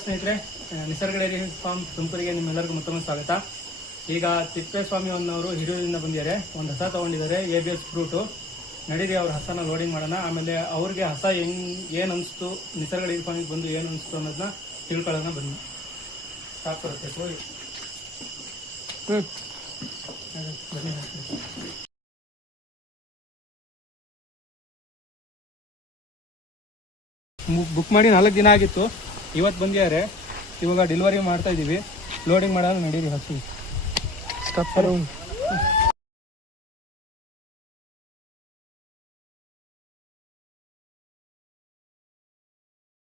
ಸ್ನೇಹಿತರೆ, ನಿಸರ್ಗ dairy farm ತುಮಕೂರಿಗೆ ನಿಮ್ಮೆಲ್ಲರಿಗೂ ಮತ್ತೊಮ್ಮೆ ಸ್ವಾಗತ. ಈಗ ತಿಪ್ಪೇಸ್ವಾಮಿ ಅನ್ನೋರು ಹಿರಿಯೂರಿಂದ ಬಂದಿದ್ದಾರೆ. ಒಂದು ಹಸ ತಗೊಂಡಿದ್ದಾರೆ, ABS ಫ್ರೂಟು. ನಡೀರಿ ಅವ್ರ ಹಸನ ಲೋಡಿಂಗ್ ಮಾಡೋಣ. ಆಮೇಲೆ ಅವ್ರಿಗೆ ಹಸ ಏನು ಅನಿಸ್ತು, ನಿಸರ್ಗ ಡೈರಿ ಫಾರ್ಮಿಗೆ ಬಂದು ಏನು ಅನಿಸ್ತು ಅನ್ನೋದನ್ನ ತಿಳ್ಕೊಳ್ಳೋಣ. ಬನ್ನಿ, ಸ್ಟಾಪ್ ಬರುತ್ತೆ. ಬನ್ನಿ. ಬುಕ್ ಮಾಡಿ 4 ದಿನ ಆಗಿತ್ತು. ಇವತ್ತು ಬಂದಿದ್ದಾರೆ. ಇವಾಗ ಡೆಲಿವರಿ ಮಾಡ್ತಾ ಇದ್ದೀವಿ. ಲೋಡಿಂಗ್ ಮಾಡೋಣ. ನಡೀರಿ ಹಸಿ ಸ್ಟಪ್ಪರು.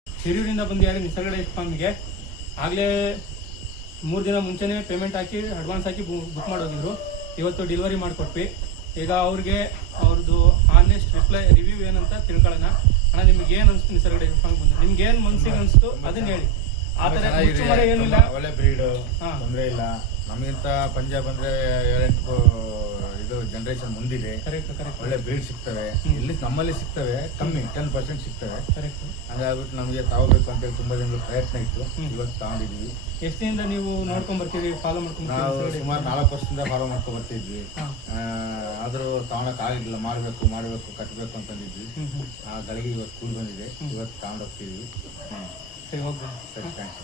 ಹಿರಿಯೂರಿಂದ ಬಂದಿದ್ದಾರೆ ನಿಸರ್ಗ ಡೈರಿ ಫಾರ್ಮಿಗೆ. ಆಗಲೇ 3 ದಿನ ಮುಂಚೆನೇ ಪೇಮೆಂಟ್ ಹಾಕಿ ಅಡ್ವಾನ್ಸ್ ಹಾಕಿ ಬುಕ್ ಮಾಡೋದಿದ್ರು. ಇವತ್ತು ಡೆಲಿವರಿ ಮಾಡಿಕೊಟ್ವಿ. ಈಗ ಅವ್ರದ್ದು ಆನೆಸ್ಟ್ ರಿವ್ಯೂ ಏನಂತ ತಿಳ್ಕೊಳ್ಳೋಣ. ಅಣ್ಣ, ನಿಮ್ಗೆ ಏನು ಅನಿಸ್ತು ನಿಸರ್ಗ ಡೈರಿ ಫಾರ್ಮ್ ಬಂದು? ನಿಮ್ಗೆ ಏನು ಮನ್ಸಿಗೆ ಅನಿಸ್ತು ಅದನ್ನ ಹೇಳಿ. ಆ ಥರ ಏನಿಲ್ಲ, ಒಳ್ಳೆ ಬ್ರೀಡ್, ತೊಂದರೆ ಇಲ್ಲ. ನಮಗಿಂತ ಪಂಜಾಬ್ ಅಂದ್ರೆ 7-8 ಇದು ಜನರೇಷನ್ ಮುಂದಿದೆ. ಒಳ್ಳೆ ಬ್ರೀಡ್ ಸಿಗ್ತವೆ. ಇಲ್ಲಿ ನಮ್ಮಲ್ಲಿ ಸಿಗ್ತವೆ, ಕಮ್ಮಿ 10% ಸಿಗ್ತವೆ. ಹಂಗಾಗ್ಬಿಟ್ಟು ನಮಗೆ ತಗೋಬೇಕು ಅಂತೇಳಿ ತುಂಬಾ ದಿನದ ಪ್ರಯತ್ನ ಇತ್ತು. ಇವತ್ತು ತಗೊಂಡಿದ್ವಿ. ಎಷ್ಟು ದಿನದಿಂದ ನೀವು ನೋಡ್ಕೊಂಡ್ ಬರ್ತೀವಿ, ಫಾಲೋ ಮಾಡ್ಕೊಂಡು? ನಾವು ಸುಮಾರು 4 ವರ್ಷದಿಂದ ಫಾಲೋ ಮಾಡ್ಕೊಂಡ್ ಬರ್ತಿದ್ವಿ. ಆದ್ರೂ ತಗೊಳಕ್ ಆಗಿಲ್ಲ. ಮಾಡ್ಬೇಕು ಕಟ್ಟಬೇಕು ಅಂತಂದಿದ್ವಿ. ಆ ಗಳಿಗೆ ಇವತ್ತು ಕೂಲ್ ಬಂದಿದೆ. ಇವತ್ತು ತಗೊಂಡೋಗ್ತಿದ್ವಿ. ಸರಿ, ಹೋಗ್ಬೋದು. ಸರಿ, ಥ್ಯಾಂಕ್ಸ್.